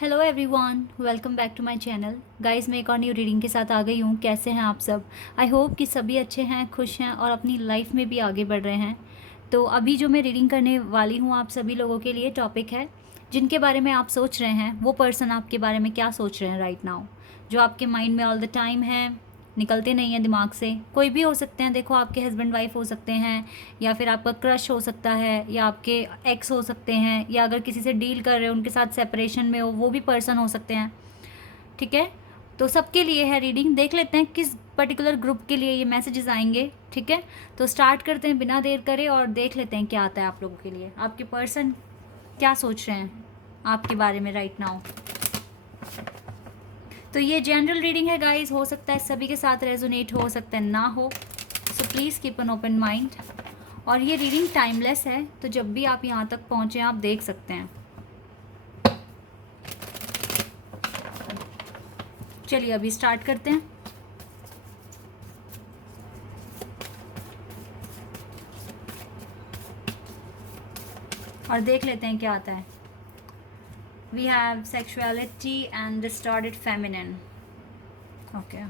Hello everyone, welcome back to my channel. Guys, मैं एक और न्यू रीडिंग के साथ आ गई हूँ। कैसे हैं आप सब? आई होप कि सभी अच्छे हैं, खुश हैं और अपनी लाइफ में भी आगे बढ़ रहे हैं। तो अभी जो मैं रीडिंग करने वाली हूँ आप सभी लोगों के लिए टॉपिक है, जिनके बारे में आप सोच रहे हैं वो पर्सन आपके बारे में क्या सोच रहे हैं राइट नाउ, जो आपके माइंड में ऑल द टाइम है, निकलते नहीं हैं दिमाग से। कोई भी हो सकते हैं, देखो आपके हस्बैंड वाइफ हो सकते हैं, या फिर आपका क्रश हो सकता है, या आपके एक्स हो सकते हैं, या अगर किसी से डील कर रहे हो उनके साथ सेपरेशन में हो, वो भी पर्सन हो सकते हैं। ठीक है, तो सबके लिए है रीडिंग। देख लेते हैं किस पर्टिकुलर ग्रुप के लिए ये मैसेजेस आएंगे। ठीक है, तो स्टार्ट करते हैं बिना देर करे और देख लेते हैं क्या आता है आप लोगों के लिए। आपके पर्सन क्या सोच रहे हैं आपके बारे में राइट नाउ। तो ये जनरल रीडिंग है गाइस, हो सकता है सभी के साथ रेजोनेट हो सकता है ना हो, so please keep an open mind. और ये रीडिंग टाइमलेस है, तो जब भी आप यहाँ तक पहुँचे आप देख सकते हैं। चलिए अभी स्टार्ट करते हैं। और देख लेते हैं क्या आता है। We have sexuality and distorted feminine. Okay,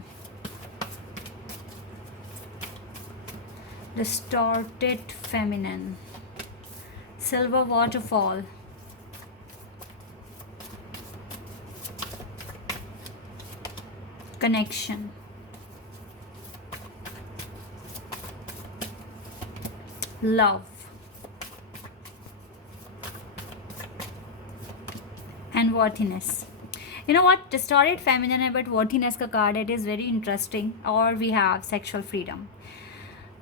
distorted feminine, silver waterfall, connection, love, and worthiness. You know what, distorted feminine है but worthiness का card, it is very interesting. और we have sexual freedom.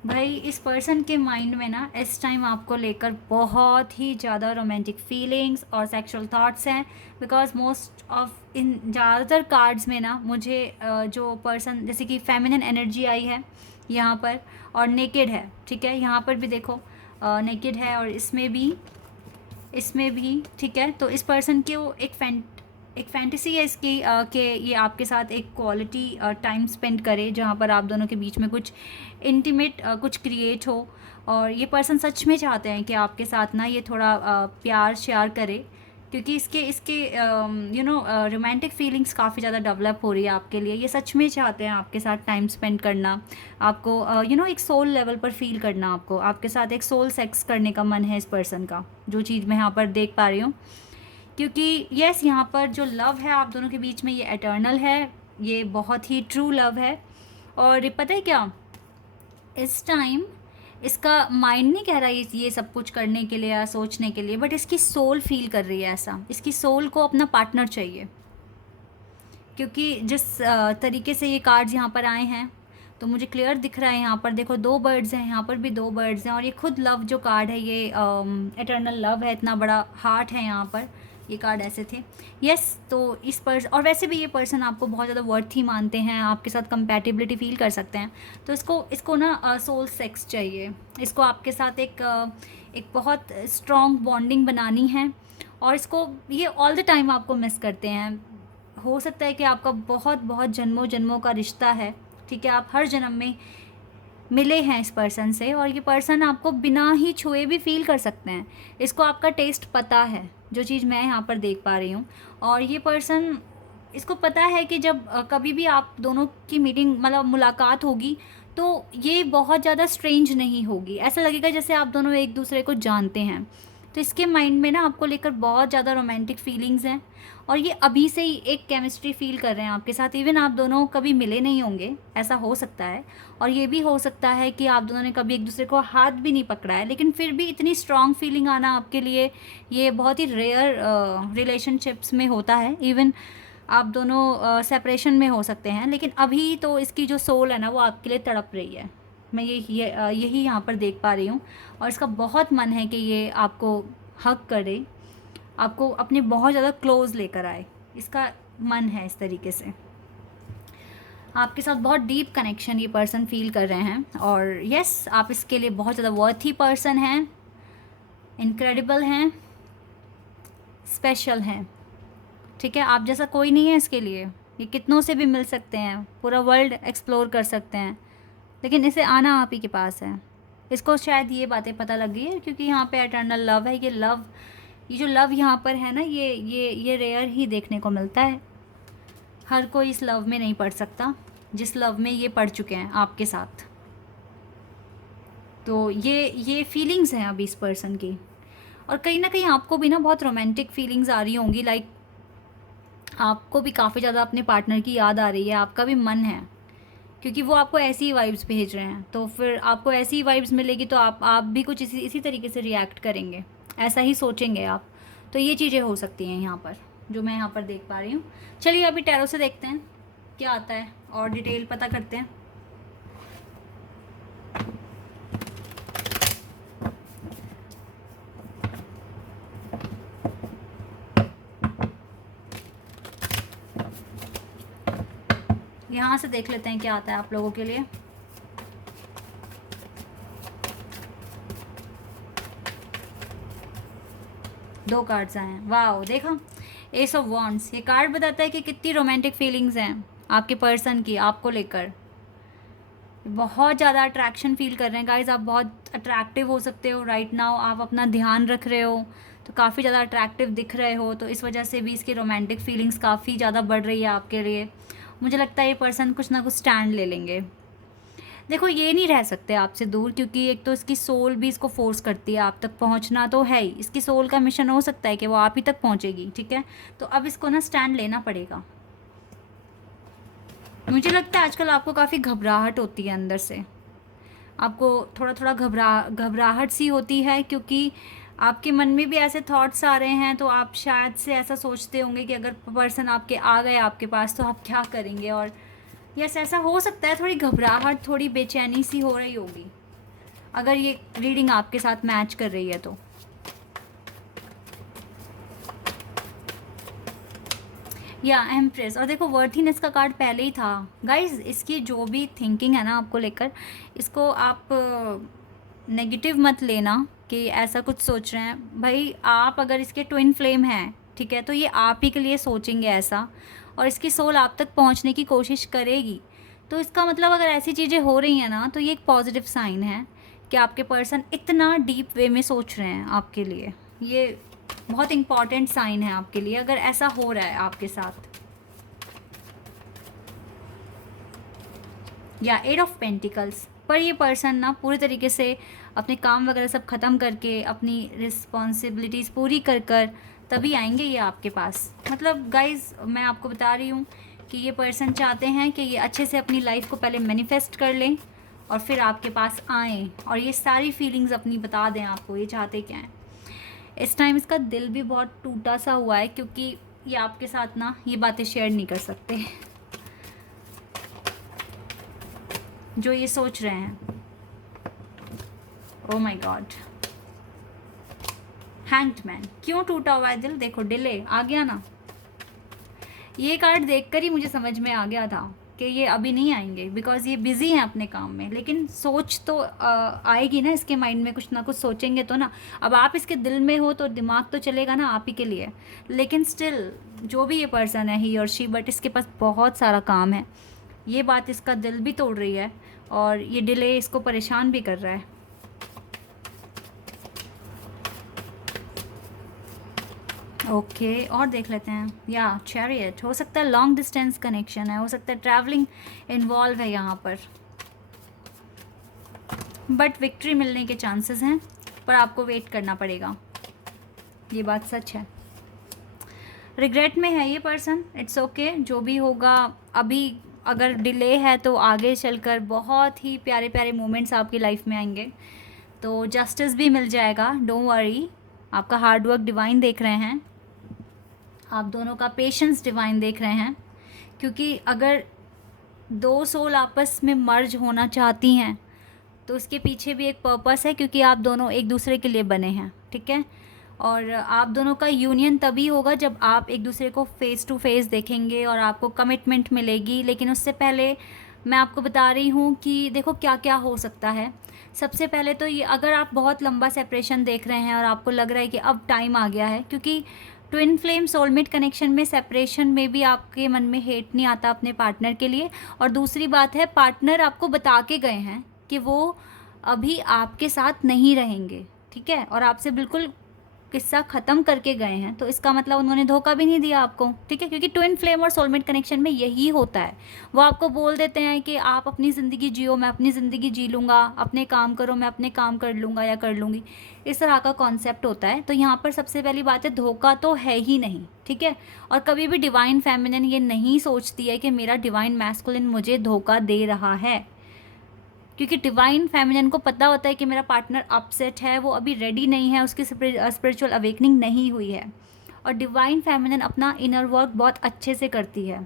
भाई इस person के mind में ना इस time आपको लेकर बहुत ही ज़्यादा रोमांटिक फीलिंग्स और सेक्सुअल थॉट्स हैं, बिकॉज मोस्ट ऑफ इन ज़्यादातर कार्ड्स में ना मुझे जो पर्सन जैसे कि फेमिनिन एनर्जी आई है यहाँ पर, और नेकेड है। ठीक है, यहाँ पर भी देखो नेकेड है, और इसमें भी ठीक है। तो इस पर्सन की वो एक फैंटेसी है इसकी कि ये आपके साथ एक क्वालिटी टाइम स्पेंड करे, जहाँ पर आप दोनों के बीच में कुछ इंटीमेट कुछ क्रिएट हो। और ये पर्सन सच में चाहते हैं कि आपके साथ ना ये थोड़ा प्यार शेयर करे, क्योंकि इसके रोमांटिक फीलिंग्स काफ़ी ज़्यादा डेवलप हो रही है आपके लिए। ये सच में चाहते हैं आपके साथ टाइम स्पेंड करना, आपको एक सोल लेवल पर फील करना, आपको आपके साथ एक सोल सेक्स करने का मन है इस पर्सन का, जो चीज़ मैं यहाँ पर देख पा रही हूँ। क्योंकि यस, यहाँ पर जो लव है आप दोनों के बीच में ये एटर्नल है, ये बहुत ही ट्रू लव है। और पता है क्या, इस टाइम इसका माइंड नहीं कह रहा ये सब कुछ करने के लिए या सोचने के लिए, बट इसकी सोल फील कर रही है ऐसा। इसकी सोल को अपना पार्टनर चाहिए, क्योंकि जिस तरीके से ये कार्ड्स यहाँ पर आए हैं तो मुझे क्लियर दिख रहा है। यहाँ पर देखो 2 बर्ड्स हैं, यहाँ पर भी 2 बर्ड्स हैं, और ये खुद लव जो कार्ड है ये एटर्नल लव है, इतना बड़ा हार्ट है यहाँ पर, ये कार्ड ऐसे थे। यस, तो इस पर्सन, और वैसे भी ये पर्सन आपको बहुत ज़्यादा वर्थी मानते हैं, आपके साथ कंपैटिबिलिटी फील कर सकते हैं। तो इसको ना सोल सेक्स चाहिए, इसको आपके साथ एक बहुत स्ट्रॉन्ग बॉन्डिंग बनानी है, और इसको ये ऑल द टाइम आपको मिस करते हैं। हो सकता है कि आपका बहुत बहुत जन्मों जन्मों का रिश्ता है। ठीक है, आप हर जन्म में मिले हैं इस पर्सन से, और ये पर्सन आपको बिना ही छुए भी फील कर सकते हैं। इसको आपका टेस्ट पता है, जो चीज़ मैं यहाँ पर देख पा रही हूँ। और ये पर्सन, इसको पता है कि जब कभी भी आप दोनों की मीटिंग मतलब मुलाकात होगी तो ये बहुत ज़्यादा स्ट्रेंज नहीं होगी, ऐसा लगेगा जैसे आप दोनों एक दूसरे को जानते हैं। तो इसके माइंड में ना आपको लेकर बहुत ज़्यादा रोमांटिक फीलिंग्स हैं, और ये अभी से ही एक केमिस्ट्री फील कर रहे हैं आपके साथ। इवन आप दोनों कभी मिले नहीं होंगे, ऐसा हो सकता है। और ये भी हो सकता है कि आप दोनों ने कभी एक दूसरे को हाथ भी नहीं पकड़ा है, लेकिन फिर भी इतनी स्ट्रॉन्ग फीलिंग आना आपके लिए ये बहुत ही रेयर रिलेशनशिप्स में होता है। इवन आप दोनों सेपरेशन में हो सकते हैं, लेकिन अभी तो इसकी जो सोल है ना वो आपके लिए तड़प रही है। मैं यही यहाँ पर देख पा रही हूँ। और इसका बहुत मन है कि ये आपको हग करे, आपको अपने बहुत ज़्यादा क्लोज लेकर आए, इसका मन है इस तरीके से। आपके साथ बहुत डीप कनेक्शन ये पर्सन फील कर रहे हैं। और यस, आप इसके लिए बहुत ज़्यादा वर्थी पर्सन हैं, इनक्रेडिबल हैं, स्पेशल हैं। ठीक है, आप जैसा कोई नहीं है इसके लिए। ये कितनों से भी मिल सकते हैं, पूरा वर्ल्ड एक्सप्लोर कर सकते हैं, लेकिन इसे आना आप ही के पास है। इसको शायद ये बातें पता लग गई है, क्योंकि यहाँ पे एटर्नल लव है। ये लव ये जो लव यहाँ पर है ना, ये रेयर ही देखने को मिलता है। हर कोई इस लव में नहीं पड़ सकता जिस लव में ये पड़ चुके हैं आपके साथ। तो ये फीलिंग्स हैं अभी इस पर्सन की। और कहीं ना कहीं आपको भी ना बहुत रोमांटिक फीलिंग्स आ रही होंगी, लाइक आपको भी काफ़ी ज़्यादा अपने पार्टनर की याद आ रही है, आपका भी मन है, क्योंकि वो आपको ऐसी ही वाइब्स भेज रहे हैं। तो फिर आपको ऐसी ही वाइब्स मिलेगी तो आप भी कुछ इसी तरीके से रिएक्ट करेंगे, ऐसा ही सोचेंगे आप। तो ये चीज़ें हो सकती हैं यहाँ पर, जो मैं यहाँ पर देख पा रही हूँ। चलिए अभी टैरो से देखते हैं क्या आता है और डिटेल पता करते हैं। यहाँ से देख लेते हैं क्या आता है आप लोगों के लिए। दो कार्ड्स आए हैं, वाओ, देखा, एस ऑफ वॉन्ड्स। ये कार्ड बताता है कि कितनी रोमांटिक फीलिंग्स हैं आपके पर्सन की आपको लेकर। बहुत ज़्यादा अट्रैक्शन फील कर रहे हैं गाइज, आप बहुत अट्रैक्टिव हो सकते हो राइट नाउ। आप अपना ध्यान रख रहे हो तो काफ़ी ज़्यादा अट्रैक्टिव दिख रहे हो, तो इस वजह से भी इसकी रोमांटिक फीलिंग्स काफ़ी ज़्यादा बढ़ रही है आपके लिए। मुझे लगता है ये पर्सन कुछ ना कुछ स्टैंड ले लेंगे। देखो ये नहीं रह सकते आपसे दूर, क्योंकि एक तो इसकी सोल भी इसको फोर्स करती है आप तक पहुंचना, तो है ही इसकी सोल का मिशन हो सकता है कि वो आप ही तक पहुंचेगी, ठीक है। तो अब इसको ना स्टैंड लेना पड़ेगा। मुझे लगता है आजकल आपको काफ़ी घबराहट होती है अंदर से, आपको थोड़ा थोड़ा घबराहट सी होती है, क्योंकि आपके मन में भी ऐसे थॉट्स आ रहे हैं। तो आप शायद से ऐसा सोचते होंगे कि अगर पर्सन आपके आ गए आपके पास तो आप क्या करेंगे। और यस, ऐसा हो सकता है, थोड़ी घबराहट, थोड़ी बेचैनी सी हो रही होगी अगर ये रीडिंग आपके साथ मैच कर रही है तो। या एम्प्रेस, और देखो वर्थीनेस का कार्ड पहले ही था गाइज। इसकी जो भी थिंकिंग है ना आपको लेकर, इसको आप नेगेटिव मत लेना कि ऐसा कुछ सोच रहे हैं भाई। आप अगर इसके ट्विन फ्लेम हैं, ठीक है, तो ये आप ही के लिए सोचेंगे ऐसा, और इसकी सोल आप तक पहुंचने की कोशिश करेगी। तो इसका मतलब अगर ऐसी चीज़ें हो रही हैं ना, तो ये एक पॉजिटिव साइन है कि आपके पर्सन इतना डीप वे में सोच रहे हैं आपके लिए। ये बहुत इंपॉर्टेंट साइन है आपके लिए अगर ऐसा हो रहा है आपके साथ। या एट ऑफ पेंटिकल्स, पर ये पर्सन ना पूरी तरीके से अपने काम वगैरह सब ख़त्म करके, अपनी रिस्पॉन्सिबिलिटीज़ पूरी कर कर तभी आएंगे ये आपके पास। मतलब गाइज मैं आपको बता रही हूँ कि ये पर्सन चाहते हैं कि ये अच्छे से अपनी लाइफ को पहले मैनिफेस्ट कर लें और फिर आपके पास आएँ और ये सारी फीलिंग्स अपनी बता दें आपको ये चाहते क्या हैं। इस टाइम इसका दिल भी बहुत टूटा सा हुआ है, क्योंकि ये आपके साथ ना ये बातें शेयर नहीं कर सकते जो ये सोच रहे हैं। Oh my God, hanged man, क्यों टूटा हुआ है दिल? देखो डिले आ गया ना। ये कार्ड देखकर ही मुझे समझ में आ गया था कि ये अभी नहीं आएंगे, बिकॉज ये बिजी हैं अपने काम में। लेकिन सोच तो आएगी ना इसके माइंड में, कुछ ना कुछ सोचेंगे तो ना। अब आप इसके दिल में हो तो दिमाग तो चलेगा ना आप ही के लिए। लेकिन स्टिल जो भी ये पर्सन है, ही और शी, बट इसके पास बहुत सारा काम है। ये बात इसका दिल भी तोड़ रही है और ये डिले इसको परेशान भी कर रहा है। ओके और देख लेते हैं। या चैरियट, हो सकता है लॉन्ग डिस्टेंस कनेक्शन है, हो सकता है ट्रैवलिंग इन्वॉल्व है यहाँ पर, बट विक्ट्री मिलने के चांसेस हैं, पर आपको वेट करना पड़ेगा, ये बात सच है। रिग्रेट में है ये पर्सन, इट्स ओके, जो भी होगा। अभी अगर डिले है तो आगे चलकर बहुत ही प्यारे प्यारे मोमेंट्स आपकी लाइफ में आएंगे, तो जस्टिस भी मिल जाएगा, डोंट वरी। आपका हार्डवर्क डिवाइन देख रहे हैं, आप दोनों का पेशेंस डिवाइन देख रहे हैं, क्योंकि अगर दो सोल आपस में मर्ज होना चाहती हैं तो उसके पीछे भी एक पर्पस है, क्योंकि आप दोनों एक दूसरे के लिए बने हैं, ठीक है। और आप दोनों का यूनियन तभी होगा जब आप एक दूसरे को फेस टू फेस देखेंगे और आपको कमिटमेंट मिलेगी। लेकिन उससे पहले मैं आपको बता रही हूँ कि देखो क्या क्या हो सकता है। सबसे पहले तो ये, अगर आप बहुत लंबा सेपरेशन देख रहे हैं और आपको लग रहा है कि अब टाइम आ गया है, क्योंकि ट्विन फ्लेम सोलमेट कनेक्शन में सेपरेशन में भी आपके मन में हेट नहीं आता अपने पार्टनर के लिए। और दूसरी बात है, पार्टनर आपको बता के गए हैं कि वो अभी आपके साथ नहीं रहेंगे, ठीक है, और आपसे बिल्कुल किस्सा ख़त्म करके गए हैं तो इसका मतलब उन्होंने धोखा भी नहीं दिया आपको, ठीक है। क्योंकि ट्विन फ्लेम और सोलमेट कनेक्शन में यही होता है, वो आपको बोल देते हैं कि आप अपनी ज़िंदगी जियो, मैं अपनी ज़िंदगी जी लूँगा, अपने काम करो, मैं अपने काम कर लूँगा या कर लूँगी, इस तरह का कॉन्सेप्ट होता है। तो यहाँ पर सबसे पहली बात है, धोखा तो है ही नहीं, ठीक है। और कभी भी डिवाइन फेमिनिन ये नहीं सोचती है कि मेरा डिवाइन मैस्कुलिन मुझे धोखा दे रहा है, क्योंकि डिवाइन फेमिनिन को पता होता है कि मेरा पार्टनर अपसेट है, वो अभी रेडी नहीं है, उसकी स्पिरिचुअल अवेकनिंग नहीं हुई है। और डिवाइन फेमिनिन अपना इनर वर्क बहुत अच्छे से करती है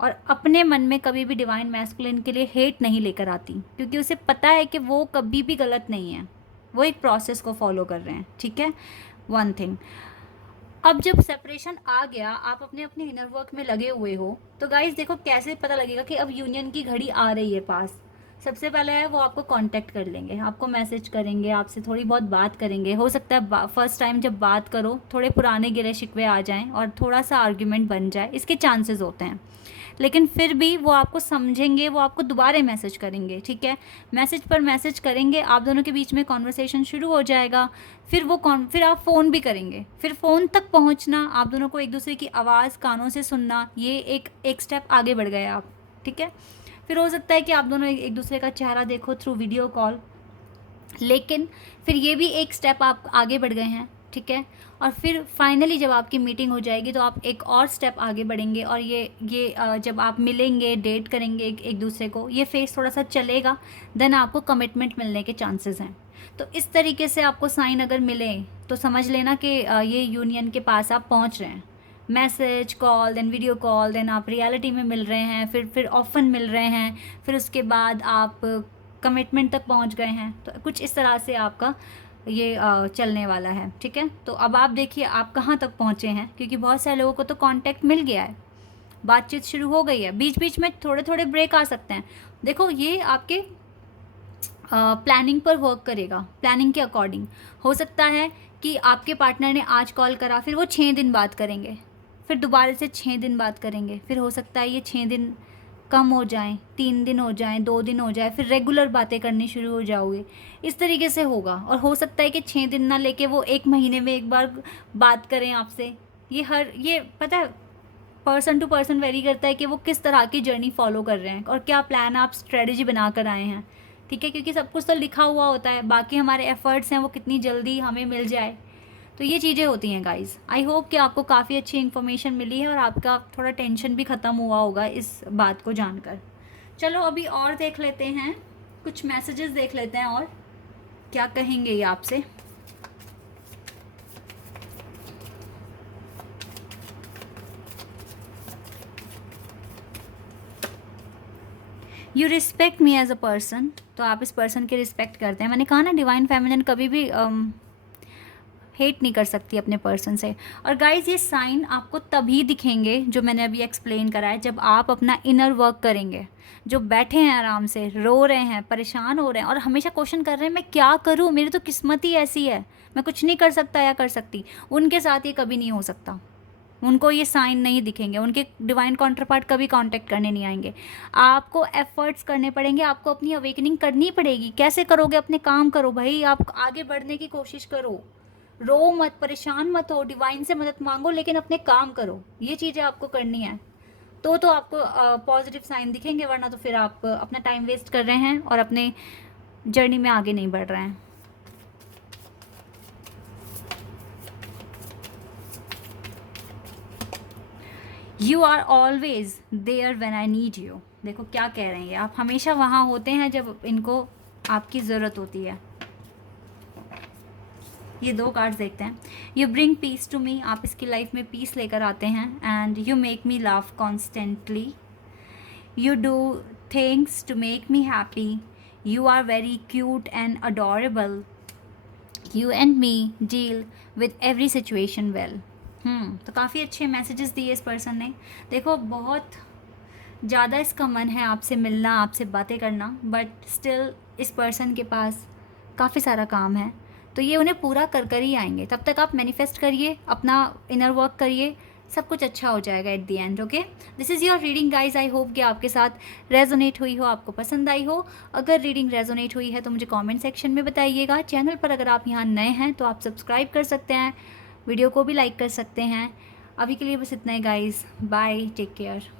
और अपने मन में कभी भी डिवाइन मैस्कुलिन के लिए हेट नहीं लेकर आती, क्योंकि उसे पता है कि वो कभी भी गलत नहीं है, वो एक प्रोसेस को फॉलो कर रहे हैं, ठीक है। वन थिंग, अब जब सेपरेशन आ गया, आप अपने अपने इनर वर्क में लगे हुए हो, तो गाइस देखो कैसे पता लगेगा कि अब यूनियन की घड़ी आ रही है पास। सबसे पहले है वो आपको कांटेक्ट कर लेंगे, आपको मैसेज करेंगे, आपसे थोड़ी बहुत बात करेंगे। हो सकता है फर्स्ट टाइम जब बात करो थोड़े पुराने गिले शिकवे आ जाएं और थोड़ा सा आर्ग्यूमेंट बन जाए, इसके चांसेस होते हैं। लेकिन फिर भी वो आपको समझेंगे, वो आपको दोबारा मैसेज करेंगे, ठीक है। मैसेज पर मैसेज करेंगे, आप दोनों के बीच में कॉन्वर्सेशन शुरू हो जाएगा। फिर आप फ़ोन भी करेंगे, फिर फ़ोन तक पहुंचना, आप दोनों को एक दूसरे की आवाज़ कानों से सुनना, ये एक स्टेप आगे बढ़ गए आप, ठीक है। फिर हो सकता है कि आप दोनों एक दूसरे का चेहरा देखो थ्रू वीडियो कॉल, लेकिन फिर ये भी एक स्टेप आप आगे बढ़ गए हैं, ठीक है। और फिर फाइनली जब आपकी मीटिंग हो जाएगी तो आप एक और स्टेप आगे बढ़ेंगे और ये जब आप मिलेंगे, डेट करेंगे एक दूसरे को, ये फेस थोड़ा सा चलेगा, देन आपको कमिटमेंट मिलने के चांसेस हैं। तो इस तरीके से आपको साइन अगर मिले तो समझ लेना कि ये यूनियन के पास आप पहुंच रहे हैं। Message, call, then video call, then आप रियलिटी में मिल रहे हैं, फिर ऑफन मिल रहे हैं, फिर उसके बाद आप कमिटमेंट तक पहुंच गए हैं। तो कुछ इस तरह से आपका ये चलने वाला है, ठीक है। तो अब आप देखिए आप कहाँ तक पहुँचे हैं, क्योंकि बहुत सारे लोगों को तो कांटेक्ट मिल गया है, बातचीत शुरू हो गई है, बीच बीच में थोड़े थोड़े ब्रेक आ सकते हैं। देखो ये आपके प्लानिंग पर वर्क करेगा, प्लानिंग के अकॉर्डिंग। हो सकता है कि आपके पार्टनर ने आज कॉल करा, फिर वो 6 दिन बात करेंगे, फिर दोबारा से 6 दिन बात करेंगे, फिर हो सकता है ये 6 दिन कम हो जाएं, 3 दिन हो जाएं, 2 दिन हो जाए, फिर रेगुलर बातें करनी शुरू हो जाओगे। इस तरीके से होगा। और हो सकता है कि 6 दिन ना लेके वो 1 महीने में एक बार बात करें आपसे। ये पता है पर्सन टू पर्सन वेरी करता है कि वो किस तरह की जर्नी फॉलो कर रहे हैं और क्या प्लान आप स्ट्रेटजी बना कर आए हैं, ठीक है। क्योंकि सब कुछ तो लिखा हुआ होता है, बाकी हमारे एफर्ट्स हैं वो कितनी जल्दी हमें मिल जाए, तो ये चीज़ें होती हैं गाइस। आई होप कि आपको काफ़ी अच्छी इन्फॉर्मेशन मिली है और आपका थोड़ा टेंशन भी ख़त्म हुआ होगा इस बात को जानकर। चलो अभी और देख लेते हैं, कुछ मैसेजेस देख लेते हैं और क्या कहेंगे ये आपसे। You respect me as a person, तो आप इस पर्सन की रिस्पेक्ट करते हैं। मैंने कहा ना डिवाइन फेमिनिन कभी भी हेट नहीं कर सकती अपने पर्सन से। और गाइज ये साइन आपको तभी दिखेंगे जो मैंने अभी एक्सप्लेन करा है, जब आप अपना इनर वर्क करेंगे। जो बैठे हैं आराम से, रो रहे हैं, परेशान हो रहे हैं और हमेशा क्वेश्चन कर रहे हैं मैं क्या करूं, मेरी तो किस्मत ही ऐसी है, मैं कुछ नहीं कर सकता या कर सकती, उनके साथ ये कभी नहीं हो सकता। उनको ये साइन नहीं दिखेंगे, उनके डिवाइन काउंटरपार्ट कभी कांटेक्ट करने नहीं आएंगे। आपको एफर्ट्स करने पड़ेंगे, आपको अपनी अवेकनिंग करनी पड़ेगी। कैसे करोगे? अपने काम करो भाई, आप आगे बढ़ने की कोशिश करो, रो मत, परेशान मत हो, डिवाइन से मदद मांगो, लेकिन अपने काम करो। ये चीज़ें आपको करनी है तो आपको पॉजिटिव साइन दिखेंगे, वरना तो फिर आप अपना टाइम वेस्ट कर रहे हैं और अपने जर्नी में आगे नहीं बढ़ रहे हैं। You are always there when I need you. देखो क्या कह रहे हैं ये, आप हमेशा वहाँ होते हैं जब इनको आपकी ज़रूरत होती है। ये 2 कार्ड्स देखते हैं। You bring peace to me, आप इसकी लाइफ में पीस लेकर आते हैं। And you make me laugh constantly, you do things to make me happy, you are very cute and adorable, you and me deal with every situation well. तो काफ़ी अच्छे messages दिए इस पर्सन ने। देखो बहुत ज़्यादा इसका मन है आपसे मिलना, आपसे बातें करना, बट स्टिल इस पर्सन के पास काफ़ी सारा काम है, तो ये उन्हें पूरा कर कर ही आएंगे। तब तक आप मैनिफेस्ट करिए, अपना इनर वर्क करिए, सब कुछ अच्छा हो जाएगा at the end. Okay, this is your reading guys. I hope कि आपके साथ रेजोनेट हुई हो, आपको पसंद आई हो। अगर रीडिंग रेजोनेट हुई है तो मुझे कमेंट सेक्शन में बताइएगा। चैनल पर अगर आप यहाँ नए हैं तो आप सब्सक्राइब कर सकते हैं, वीडियो को भी लाइक कर सकते हैं। अभी के लिए बस इतना ही गाइज, बाय, टेक केयर।